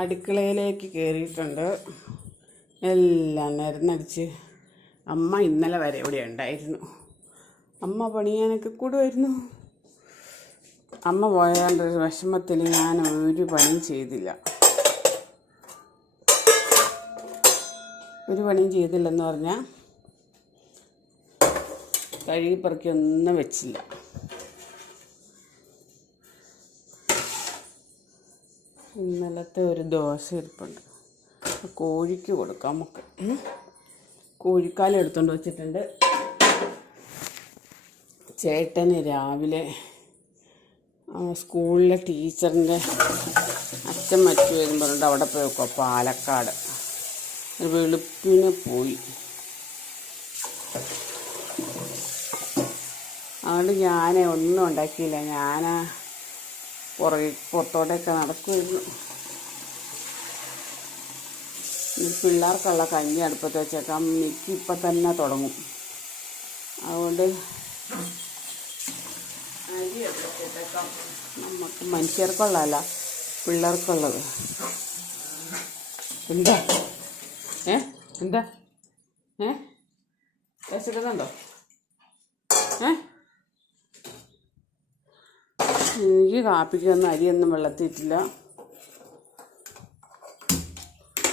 അടുക്കളയിലേക്ക് കയറിയിട്ടുണ്ട് എല്ലാം നിരന്നടിച്ച് അമ്മ ഇന്നലെ വരെ ഇവിടെ ഉണ്ടായിരുന്നു. അമ്മ പണിയാനൊക്കെ കൂടുമായിരുന്നു അമ്മ പോയാണ്ട് ഒരു വിഷമത്തിൽ ഞാൻ ഒരു പണിയും ചെയ്തില്ല. ഒരു പണിയും ചെയ്തില്ലെന്ന് പറഞ്ഞാൽ കഴുകി ഒന്നും വെച്ചില്ല. ഇന്നലത്തെ ഒരു ദോശ ഇരിപ്പുണ്ട്. കോഴിക്ക് കൊടുക്കാം നമുക്ക്. കോഴിക്കാലം എടുത്തുകൊണ്ട് വച്ചിട്ടുണ്ട്. ചേട്ടന് രാവിലെ സ്കൂളിലെ ടീച്ചറിന്റെ അച്ഛൻ മറ്റു വരും പറഞ്ഞിട്ട് അവിടെ പോയി നോക്കുക പാലക്കാട്. വെളുപ്പിന് പോയി. അതുകൊണ്ട് ഞാൻ ഒന്നും ഉണ്ടാക്കിയില്ല. ഞാൻ പുറകെ പുറത്തോട്ടൊക്കെ നടക്കുമായിരുന്നു ഈ പിള്ളേർക്കുള്ള കഞ്ഞി അടുപ്പത്ത് വെച്ചേക്കാം. മിക്ക ഇപ്പം തന്നെ തുടങ്ങും. അതുകൊണ്ട് അരി നമുക്ക് മനുഷ്യർക്കുള്ളതല്ല പിള്ളേർക്കുള്ളത്. എന്താ? ഏ? എന്താ? ഏ? വിശക്കുന്നുണ്ടോ? ഏ? എനിക്ക് കാപ്പിക്കൊന്നും അരിയൊന്നും വെള്ളത്തിയിട്ടില്ല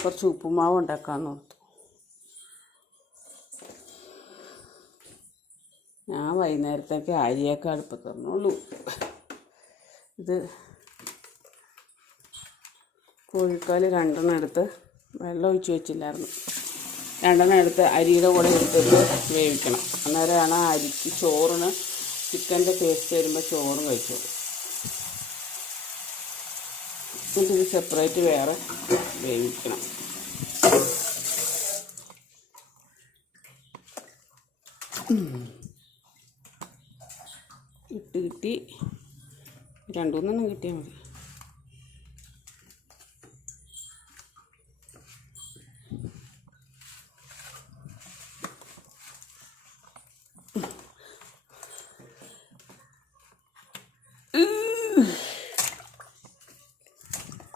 കുറച്ച് ഉപ്പുമാവ് ഉണ്ടാക്കാമെന്ന് ഓർത്തു. ഞാൻ വൈകുന്നേരത്തേക്ക് അരിയൊക്കെ അടുപ്പത്ത് തന്നുള്ളൂ ഇത് കോഴിക്കാൽ രണ്ടെണ്ണം എടുത്ത് വെള്ളം ഒഴിച്ച് വെച്ചില്ലായിരുന്നു. രണ്ടെണ്ണം എടുത്ത് അരിയുടെ കൂടെ എടുത്തിട്ട് വേവിക്കണം. അന്നേരമാണ് അരിക്ക് ചോറിന് ചിക്കന്റെ ടേസ്റ്റ് വരുമ്പോൾ ചോറും കഴിച്ചോളൂ. എന്നിട്ട് ഇത് സെപ്പറേറ്റ് വേറെ വേവിക്കണം. ഇട്ട് കിട്ടി. രണ്ടു മൂന്നെണ്ണം കിട്ടിയാൽ മതി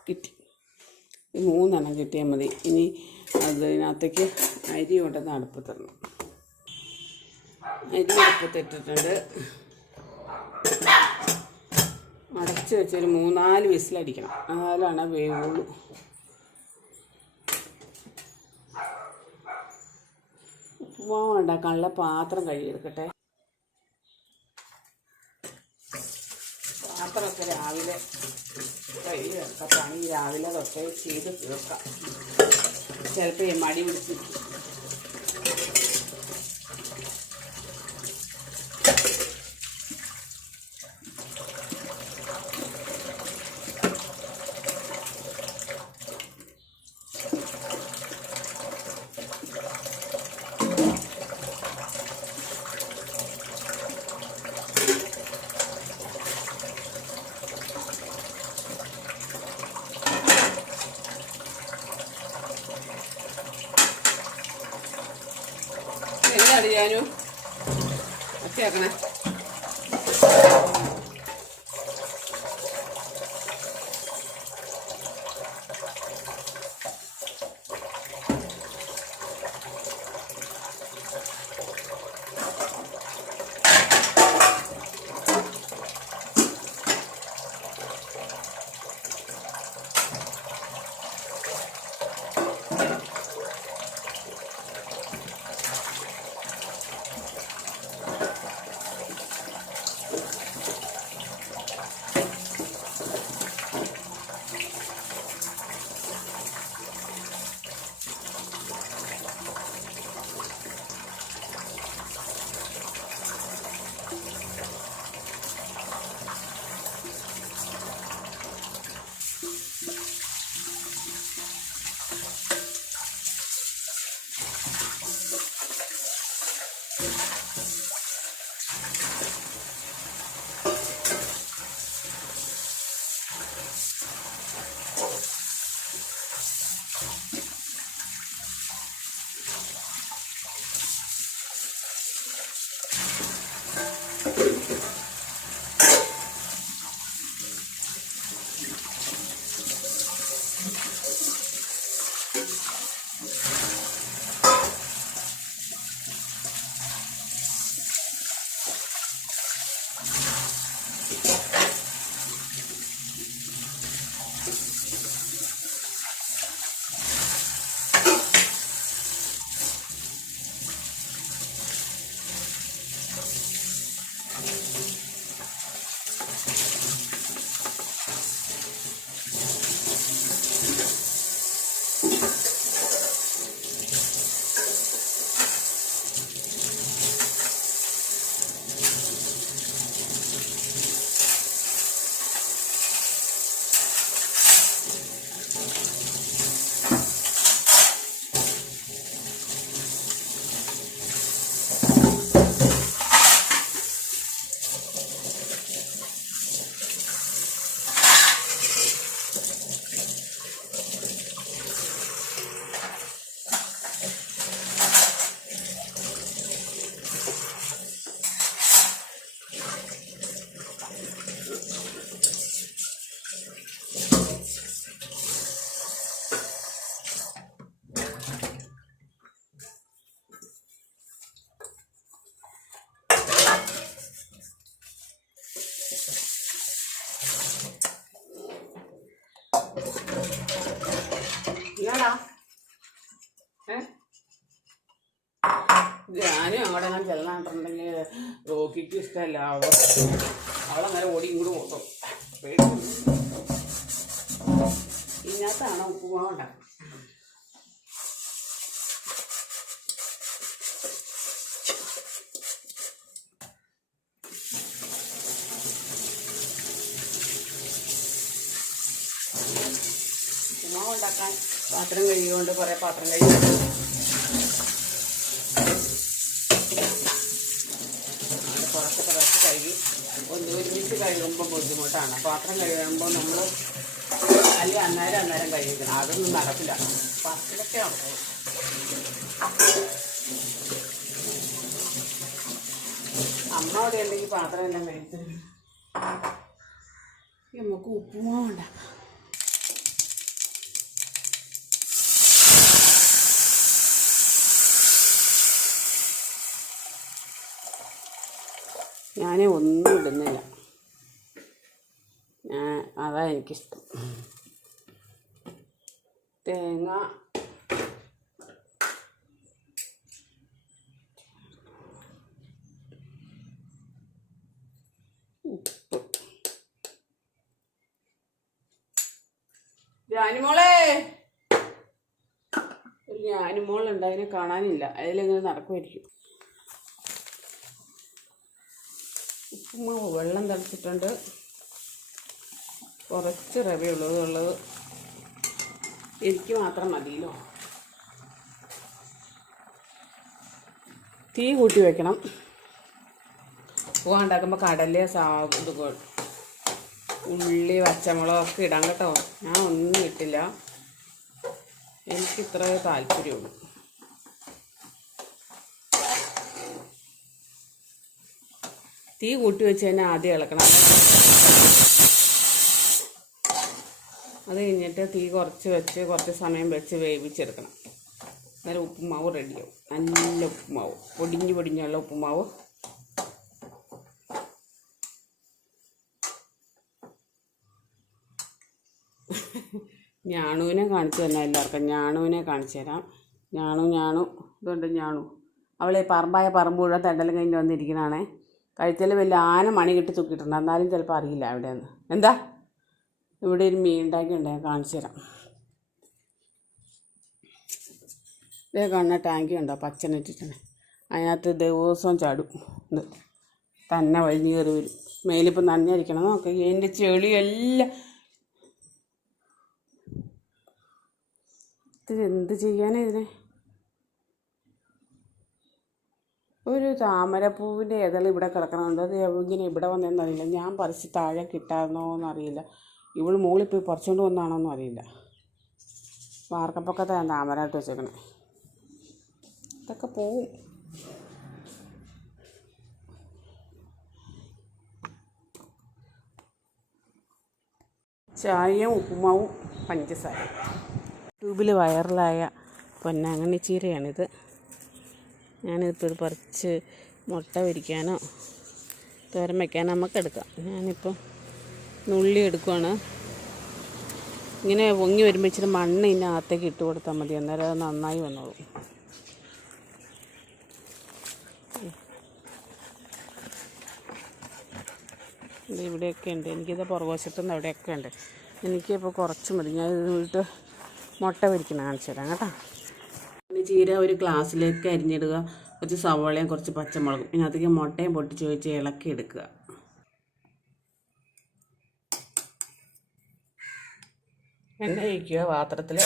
കിട്ടി ഈ മൂന്നെണ്ണം കിട്ടിയാൽ മതി. ഇനി അതിനകത്തേക്ക് അരി കൊണ്ടുവന്ന് അടുപ്പത്തിടണം. അരി അടുപ്പത്തിട്ടിട്ടുണ്ട്. അടച്ച് വെച്ചൊരു മൂന്നാൽ വിസിലടിക്കണം. എന്നാലാണ് വേവുള്ളൂ. ഉപ്പുമാവ് ഉണ്ടാക്കാനുള്ള പാത്രം കഴുകിയെടുക്കട്ടെ രാവിലെ പണി രാവിലെ തൊട്ടേ ചെയ്ത് തീർക്കാം. ചിലപ്പോൾ മടി പിടിച്ചിരിക്കും എല്ലാം ഞാനും അങ്ങോട്ട് ഞാൻ ചെല്ലാണ്ടിട്ടുണ്ടെങ്കിൽ റോക്കിക്ക് ഇഷ്ടമല്ല. അവൾ അവളങ്ങനെ ഓടി ഇങ്ങോട്ട് പോകും ഇതിനകത്താണ് ഉപ്പുമാവ് ഉണ്ടാക്കുന്നത് പാത്രം കഴുകിക്കൊണ്ട് കുറേ പാത്രം കഴുകി കുറച്ച് കുറച്ച് കഴുകി. ഒന്ന് ഒരുമിച്ച് കഴുകുമ്പോൾ ബുദ്ധിമുട്ടാണ്. പാത്രം കഴുകുമ്പോൾ നമ്മൾ അല്ലെങ്കിൽ അന്നേരം അന്നേരം കഴുകിക്കണം. അതൊന്നും നടക്കില്ല. പത്തിലൊക്കെ അമ്മ അവിടെ ഉണ്ടെങ്കിൽ പാത്രം എല്ലാം കഴിച്ചു നമുക്ക് ഉപ്പുമാവ് ഉണ്ടാക്കാം ഞാൻ ഒന്നും ഇടുന്നില്ല. ഞാൻ അതാ എനിക്കിഷ്ടം. തേങ്ങ. ഞാനിമോളെ ഒരു ജാനിമോളുണ്ട് അതിനെ കാണാനില്ല. അതിലിങ്ങനെ നടക്കുമായിരിക്കും ഉപ്പുമാവ് വെള്ളം തിളച്ചിട്ടുണ്ട്. കുറച്ച് റവയുള്ളത് ഉള്ളത്. എനിക്ക് മാത്രം മതിയല്ലോ തീ കൂട്ടി വെക്കണം. ഉപ്പുമാവ് ഉണ്ടാക്കുമ്പോൾ കടല സാ ഇത് ഉള്ളി പച്ചമുളകൊക്കെ ഇടാം കേട്ടോ. ഞാൻ ഒന്നും ഇട്ടില്ല. എനിക്ക് ഇത്ര താല്പര്യമുള്ളൂ. തീ കൂട്ടി വെച്ച് തന്നെ ആദ്യം ഇളക്കണം. അത് കഴിഞ്ഞിട്ട് തീ കുറച്ച് വെച്ച് കുറച്ച് സമയം വെച്ച് വേവിച്ചെടുക്കണം. അന്നേരം ഉപ്പുമാവ് റെഡിയാവും. നല്ല ഉപ്പുമാവ്. പൊടിഞ്ഞ് പൊടിഞ്ഞുള്ള ഉപ്പുമാവ്. ഞാണുവിനെ കാണിച്ചു തന്നെ എല്ലാവർക്കും. ഞാണുവിനെ കാണിച്ചു തരാം. ഞാണു ഞാണു. ഇതുണ്ട് ഞാണു. അവളെ പറമ്പായ പറമ്പ് മുഴുവൻ തെണ്ടലും കഴിഞ്ഞ് വന്നിരിക്കണാണേ. കഴുത്തിൽ വലിയ ആന മണി കെട്ടി തൂക്കിയിട്ടുണ്ട്. എന്നാലും ചിലപ്പോൾ അറിയില്ല എവിടെയെന്ന്. എന്താ? ഇവിടെ ഒരു മീൻ ഉണ്ടാക്കി ഉണ്ട്. ഞാൻ കാണിച്ചു തരാം. ഇതേ കാണുന്ന ടാങ്കി ഉണ്ടോ പച്ചനെറ്റിട്ടാണ് അതിനകത്ത് ദിവസവും ചാടും. തന്നെ വലിഞ്ഞു കയറി വരും. മേലിപ്പോൾ നനഞ്ഞിരിക്കണം നോക്ക. എന്റെ ചെളിയെല്ലാം. ഇത് എന്ത് ചെയ്യാനാണ് ഇതിനെ? ഒരു താമരപ്പൂവിന്റെ ഇതൾ ഇവിടെ കിടക്കണമുണ്ട് അത് ഇങ്ങനെ ഇവിടെ വന്നതെന്നറിയില്ല ഞാൻ പറിച്ച് താഴെ കിട്ടാമെന്നോ എന്നറിയില്ല ഇവൾ മുകളിൽ പോയി പറിച്ചുകൊണ്ട് വന്നാണോന്നും അറിയില്ല. വാർക്കപ്പൊക്കത്തെ ഞാൻ താമരമായിട്ട് വെച്ചേക്കണേ. ഇതൊക്കെ പോവും. ചായയും ഉപ്പുമാവും പഞ്ചസാര ട്യൂബിൽ വൈറലായ പൊന്നാങ്കണ്ണി ചീരയാണിത് ഞാനിപ്പോൾ പറിച്ച് മുട്ട പൊരിക്കാനോ തോരൻ വയ്ക്കാനോ നമുക്ക് എടുക്കാം ഞാനിപ്പോൾ നുള്ളി എടുക്കുവാണ്. ഇങ്ങനെ പൊങ്ങി വരുമ്പോൾ ഇച്ചിരി മണ്ണ് ഇതിനകത്തേക്ക് ഇട്ട് കൊടുത്താൽ മതി. അന്നേരം അത് നന്നായി വന്നോളും. ഇത് ഇവിടെയൊക്കെ ഉണ്ട്. എനിക്കിത് പുറകുവശത്തുനിന്ന് അവിടെയൊക്കെ ഉണ്ട്. എനിക്കിപ്പോൾ കുറച്ച് മതി. ഞാൻ ഇത് വീട്ട് മുട്ട പൊരിക്കണം കാണിച്ചു തരാം കേട്ടോ. ഇനി ചീര ഒരു ഗ്ലാസ്സിലേക്ക് അരിഞ്ഞിടുക. കുറച്ച് സവോളയും കുറച്ച് പച്ചമുളകും. പിന്നെ അധികം മുട്ടയും പൊട്ടിച്ച് വെച്ച് ഇളക്കി എടുക്കുക. എണ്ണ ഒഴിക്കുക പാത്രത്തിൽ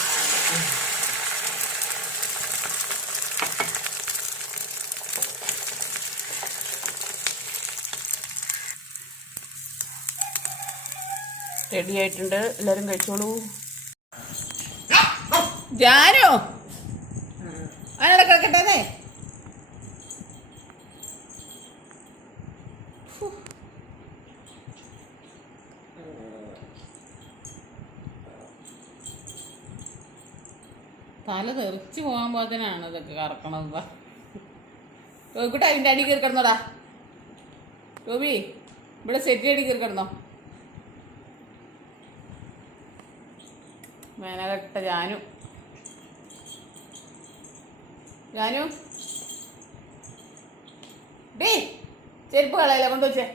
റെഡി ആയിട്ടുണ്ട്. എല്ലാവരും കഴിച്ചോളൂ. ജാനോ അതിനടെ കിടക്കട്ടെ തല തെറിച്ചു പോകാൻ പോകത്തിനാണ് ഇതൊക്കെ കറക്കണത് നോക്കിട്ട് അതിന്റെ അടി കയറി കിടന്നോടാ. ടോബി ഇവിടെ സെറ്റി അടി കയറി കിടന്നോ. മേനകെട്ട ജാനു. ഞാനു? ഡേ ചെരുപ്പ് കളയല്ലേ കൊണ്ടു വെച്ചേ.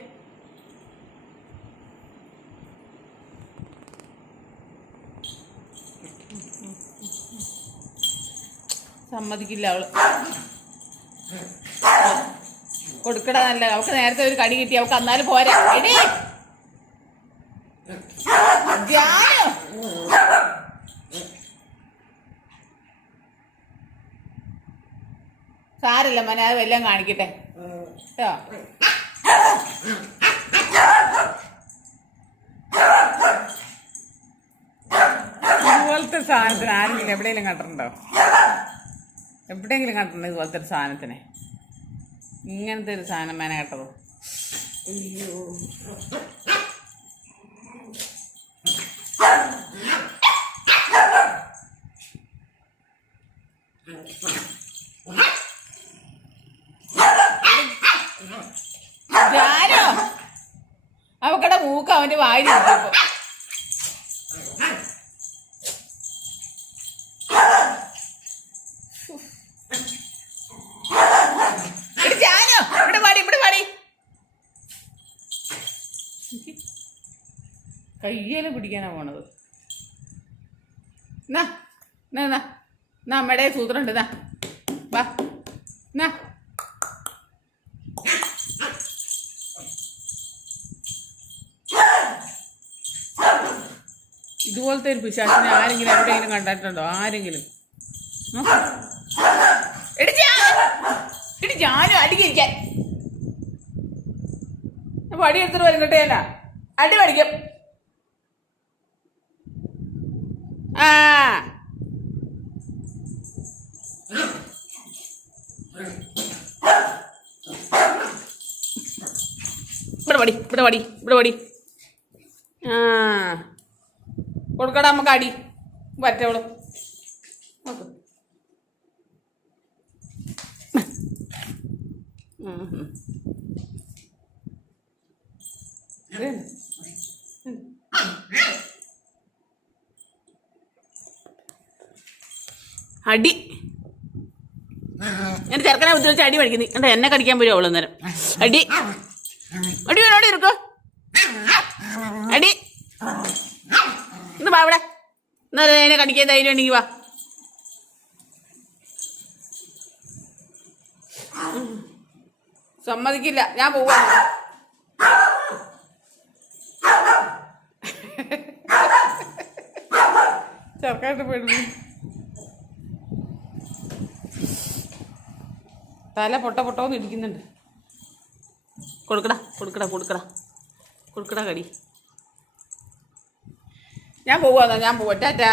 സമ്മതിക്കില്ല അവൾ. കൊടുക്കട നല്ല അവൾക്ക് നേരത്തെ ഒരു കടി കിട്ടി അവൾക്ക് എന്നാലും പോരാ. എടീ ജാനു സാരല്ല മന അത് വല്ലതും കാണിക്കട്ടെ. കേട്ടോ ഇതുപോലത്തെ സാധനത്തിന് ആരെങ്കിലും എവിടെയെങ്കിലും കണ്ടിട്ടുണ്ടോ? എവിടെയെങ്കിലും കണ്ടിട്ടുണ്ടോ ഇതുപോലത്തെ ഒരു സാധനത്തിന്? ഇങ്ങനത്തെ ഒരു സാധനം മേന കേട്ടത്. ജാനോ അവക്കടെ മൂക്ക് അവന്റെ വായിലിരിക്കപ്പോ എടി ജാനോ ഇവിടെ പാടി ഇവിടെ പാടി കയ്യേലും പിടിക്കാനാ പോണത്. എന്നാ എന്നാ എന്നാ അമ്മയുടെ സൂത്രം വാ ഇതുപോലത്തെ ഒരു പിശാച്ചിനെ ആരെങ്കിലും എവിടെയെങ്കിലും കണ്ടിട്ടുണ്ടോ ആരെങ്കിലും? ഇടിച്ചാ ജാനു അടിക്കിരിക്കാൻ വടി എടുത്തിട്ട് വരും കേട്ടോ എന്നാ അടി പഠിക്കും ആ. ഇവിടെ പടി ഇവിടെ പടി ഇവിടെ പടി ആ. കൊടുക്കടാ നമുക്ക് അടി. പറ്റവൾ. ഇത്. അടി. എന്റെ ചെറുക്കനെ ബുദ്ധിമുട്ട് അടി പഠിക്കുന്നു. എന്താ എന്നെ കടിക്കാൻ പോലും അവളെ നേരം അടി. അടി അടി ഇരിക്കോ അടി. ഇന്ന് വാ അവിടെ എന്നാ എന്നെ കടിക്കാൻ ധൈര്യം ഉണ്ടെങ്കിൽ വാ. സമ്മതിക്കില്ല. ഞാൻ പോവാ. ചെറുക്കായിട്ട് തല പൊട്ട പൊട്ടോന്ന് ഇരിക്കുന്നുണ്ട്. കൊടുക്കടാ കൊടുക്കടാ കൊടുക്കടാ. കൊടുക്കടാ കടി. ഞാൻ പോവാ ഞാൻ പോവാ. ടാറ്റാ.